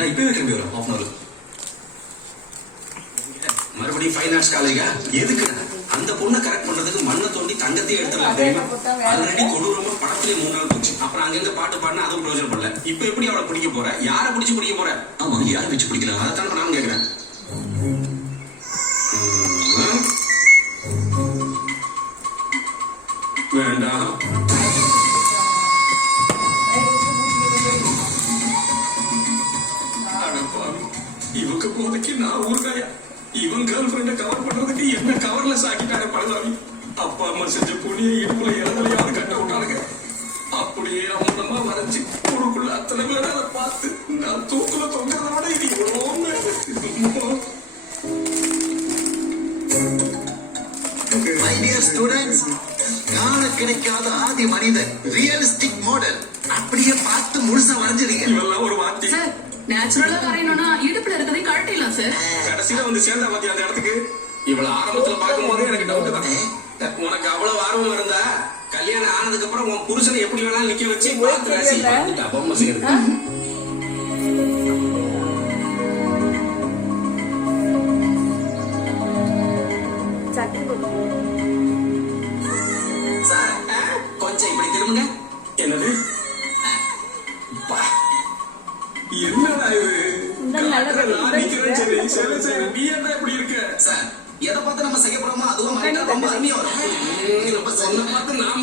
நான் இப்பவே கிளம்பி வரேன் half an hour. மறுபடியும் ஃபைன் ஆர்ட்ஸ் காலேஜா எதுக்கு? அந்த பொண்ணை கரெக்ட் பண்றதுக்கு மண்ணை தோண்டி தங்கத்தையே எடுத்துலாம் தெரியுமா? ஆல்ரெடி கொடூரமா படத்திலே 3 நாள் போச்சு. அப்புறம் அங்க பாட்டு பாடினா அதுவும் பிரயோஜனம் பண்ணல. இப்ப எப்படி அவளை பிடிக்க போற? யாரை பிடிச்சு பிடிக்க போற? ஆமா, யாரை வச்சு பிடிக்கலாம்? அதைத்தான் நான் கேக்குறேன். வேண்டாம். இவங்க போதைக்கு நான் ஊர்காயா, இவன் கேர்ள் ஃபிரெண்ட கவர் பண்றதுக்கு என்ன கவர்லெஸ் ஆக்கிட்டாரு பழசாமி. அப்பா அம்மா செஞ்ச புண்ணிய இடுப்புல இறதலையாவது கட்ட விட்டானுங்க. அப்படியே அமுதமா வரைஞ்சு ஊருக்குள்ள அத்தனை பேர் அதை பார்த்து நான் தூக்குல தொங்குறத விட இது இவ்வளோ. My dear students, காண கிடைக்காத ஆதி மனிதன் ரியலிஸ்டிக் மாடல் அப்படியே பார்த்து முழுசா வரைஞ்சிருக்கீங்க. இவெல்லாம் ஒரு வார்த்தை. சார், நேச்சுரலா வரையணும்னா இடுப்புல இருக்கதை கழட்டிடலாம் சார். கடைசியில வந்து சேர்ந்தா பாத்தியா அந்த இடத்துக்கு? இவ்வளவு ஆரம்பத்துல பார்க்கும்போது எனக்கு டவுட் தான். உனக்கு அவ்வளவு ஆர்வம் இருந்தா கல்யாணம் ஆனதுக்கு அப்புறம் உன் புருஷனை எப்படி வேணாலும் நிக்க வச்சு பார்த்து ரசி பொம்மை செய்யறது. சார், கொஞ்சம் இப்படி திரும்புங்க. என்னது? என்னடா இது? எப்படி இருக்கு சார்? எதை பார்த்து நம்ம செய்ய போறோமோ அதுவும் ரொம்ப அருமையா வரும். சொன்ன பார்த்து நான்